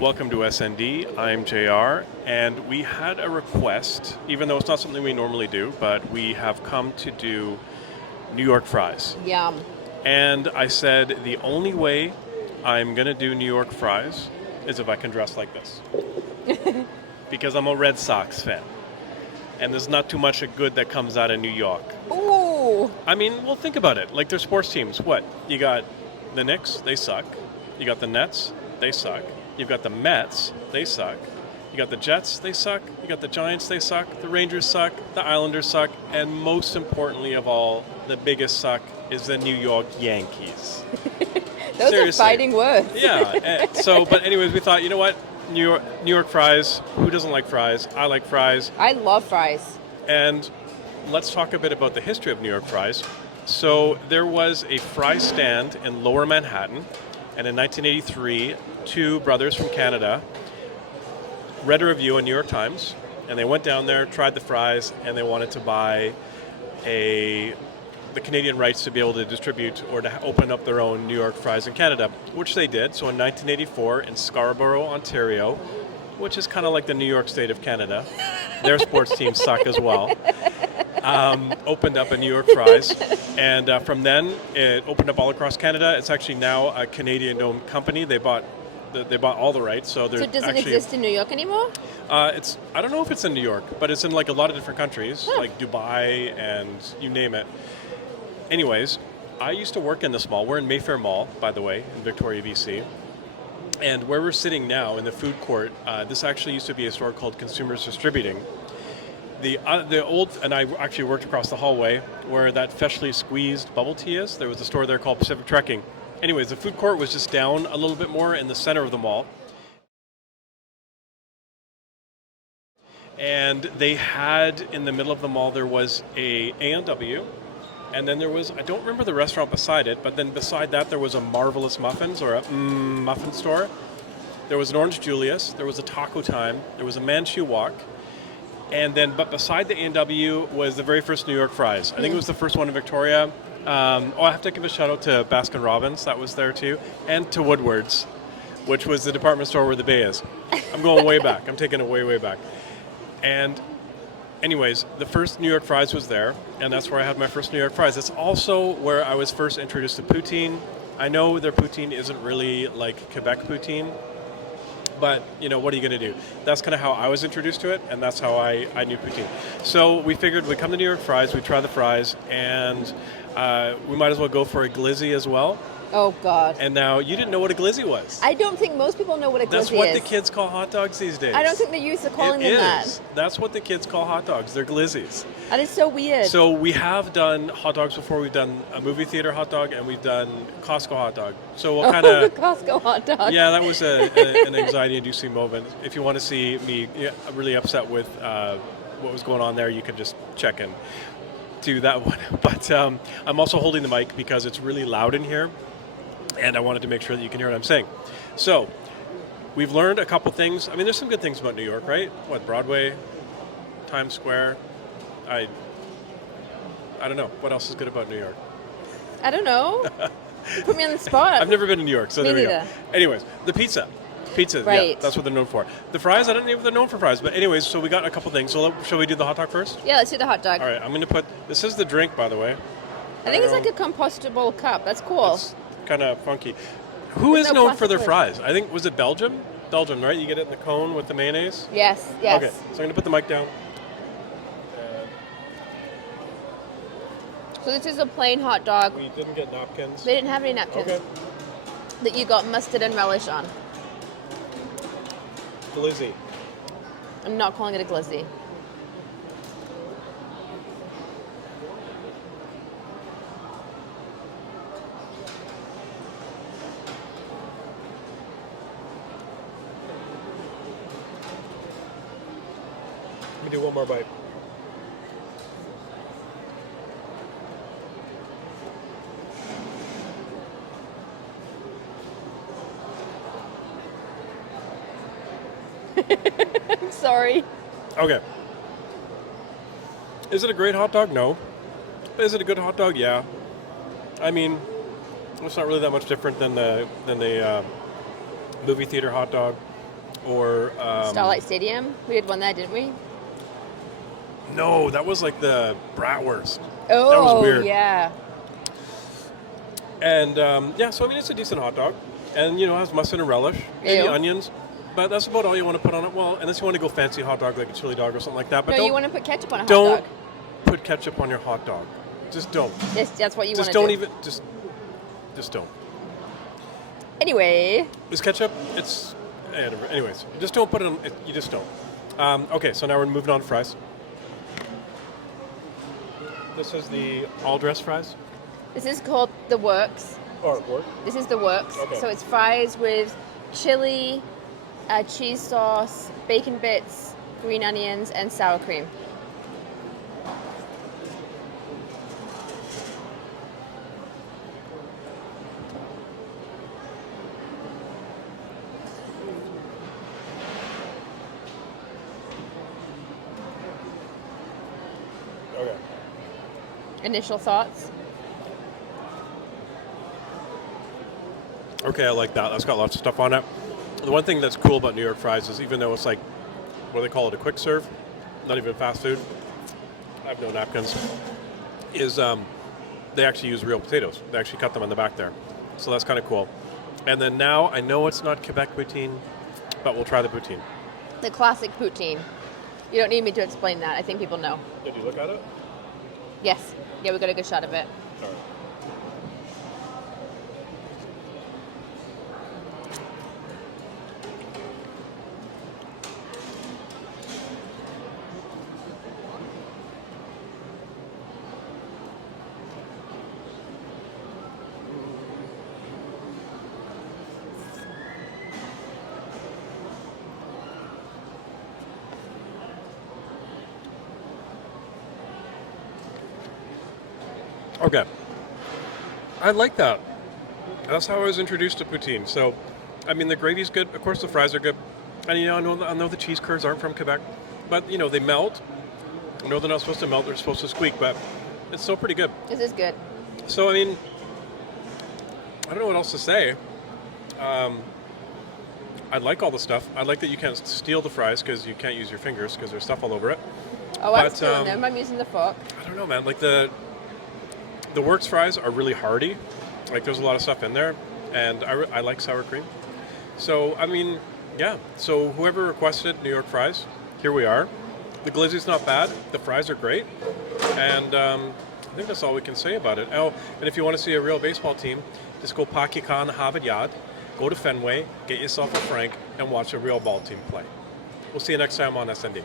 Welcome to SND. I'm JR, and we had a request, even though it's not something we normally do, but we have come to do New York fries. Yum. And I said the only way I'm going to do New York fries is if I can dress like this. Because I'm a Red Sox fan. And there's not too much good that comes out of New York. Ooh. I mean, well, think about it. Like, their sports teams. What? You got the Knicks, they suck. You got the Nets, they suck. You've got the Mets, they suck. You got the Jets, they suck. You got the Giants, they suck. The Rangers suck. The Islanders suck. And most importantly of all, the biggest suck is the New York Yankees. Those Seriously. are fighting words. Yeah. But anyways, we thought, you know what? New York fries. Who doesn't like fries? I like fries. I love fries. And let's talk a bit about the history of New York fries. So there was a fry stand in Lower Manhattan, and in 1983, two brothers from Canada read a review in New York Times, and they went down there, tried the fries, and they wanted to buy the Canadian rights to be able to distribute or to open up their own New York fries in Canada, which they did. So in 1984, in Scarborough, Ontario, which is kind of like the New York state of Canada, their sports teams suck as well, opened up a New York fries. And from then, it opened up all across Canada. It's actually now a Canadian-owned company. They bought all the rights. So So it doesn't exist in New York anymore? I don't know if it's in New York, but it's in like a lot of different countries, Huh. like Dubai and you name it. Anyways, I used to work in this mall. We're in Mayfair Mall, by the way, in Victoria, BC. And where we're sitting now in the food court, this actually used to be a store called Consumers Distributing. The old, and I actually worked across the hallway where that freshly squeezed bubble tea is. There was a store there called Pacific Trekking. Anyways, the food court was just down a little bit more in the center of the mall. And they had, in the middle of the mall, there was a A&W. And then there was, I don't remember the restaurant beside it, but then beside that there was a Marvelous Muffins or a muffin store. There was an Orange Julius, there was a Taco Time, there was a Manchu Walk. And then, but beside the A&W was the very first New York fries. I think it was the first one in Victoria. I have to give a shout out to Baskin Robbins, that was there too, and to Woodward's, which was the department store where the Bay is. I'm going way back. I'm taking it way, way back. And anyways, the first New York fries was there, and that's where I had my first New York fries. It's also where I was first introduced to poutine. I know their poutine isn't really like Quebec poutine, but, you know, what are you going to do? That's kind of how I was introduced to it, and that's how I knew poutine. So we figured we'd come to New York fries, we'd try the fries, and we might as well go for a glizzy as well. Oh, God. And now, you didn't know what a glizzy was. I don't think most people know what a glizzy That's what is. the kids call hot dogs these days. I don't think they're used to calling them that. That's what the kids call hot dogs. They're glizzies. That is so weird. So we have done hot dogs before. We've done a movie theater hot dog, and we've done Costco hot dog. So we'll kind the of... Costco hot dog. Yeah, that was an anxiety-inducing moment. If you want to see me really upset with what was going on there, you can just check in to that one. But I'm also holding the mic because it's really loud in here, and I wanted to make sure that you can hear what I'm saying. So we've learned a couple things. I mean, there's some good things about New York, right? What, Broadway, Times Square? I don't know. What else is good about New York? I don't know. You put me on the spot. I've never been to New York, so Me there we go. neither. Anyways, the pizza. Pizza, yeah, Right. that's what they're known for. The fries, I don't know if they're known for fries, but anyways, so we got a couple things. So shall we do the hot dog first? Yeah, let's do the hot dog. All right, I'm going to put, this is the drink, by the way. I think it's like a compostable cup. That's cool. It's kind of funky. Who There's is no known for their plastic fries? I think, was it Belgium? Belgium, right? You get it in the cone with the mayonnaise? Yes, yes. Okay, so I'm going to put the mic down. So this is a plain hot dog. We didn't get napkins. They didn't have any napkins. Okay. That you got mustard and relish on. Glizzy. I'm not calling it a glizzy. Let me do one more bite. I'm sorry. Okay. Is it a great hot dog? No. Is it a good hot dog? Yeah. I mean, it's not really that much different than the movie theater hot dog. or Starlight Stadium. We did one there, didn't we? no, that was like the bratwurst. Oh, That was weird. yeah. And yeah, so I mean, it's a decent hot dog, and it has mustard and relish, maybe Ew. onions, but that's about all you want to put on it. Well, unless you want to go fancy hot dog like a chili dog or something like that. But No, don't you want to put ketchup on a hot don't dog. put ketchup on your hot dog. Just don't. Yes, that's what you want Just to don't do. even. Just don't. Anyway, Is ketchup? It's. Anyways, just don't put it on. You just don't. Okay, so now we're moving on to fries. This is the all-dress fries. this is called the Works. Or what? This is the Works. Okay. So it's fries with chili, cheese sauce, bacon bits, green onions, and sour cream. Okay. Initial thoughts? Okay, I like that. That's got lots of stuff on it. The one thing that's cool about New York fries is even though it's like, what do they call it, a quick serve, not even fast food, I have no napkins, is they actually use real potatoes. They actually cut them on the back there. So that's kind of cool. And then now, I know it's not Quebec poutine, but we'll try the poutine. The classic poutine. You don't need me to explain that. I think people know. Did you look at it? Yes. Yeah, we got a good shot of it. All right. Okay. I like that. That's how I was introduced to poutine. So, I mean, the gravy's good. Of course, the fries are good. And, I know the cheese curds aren't from Quebec. But, they melt. I know they're not supposed to melt. They're supposed to squeak. But it's still pretty good. This is good. So, I mean, I don't know what else to say. I like all the stuff. I like that you can't steal the fries because you can't use your fingers because there's stuff all over it. Oh, I'm But, stealing them. I'm using the fork. I don't know, man. Like the Works fries are really hearty. Like there's a lot of stuff in there, and I like sour cream. So I mean, yeah. So whoever requested New York fries, here we are. The glizzy's not bad. The fries are great, and I think that's all we can say about it. Oh, and if you want to see a real baseball team, just go Pakikan Harvard Yard, go to Fenway, get yourself a Frank, and watch a real ball team play. We'll see you next time on SND.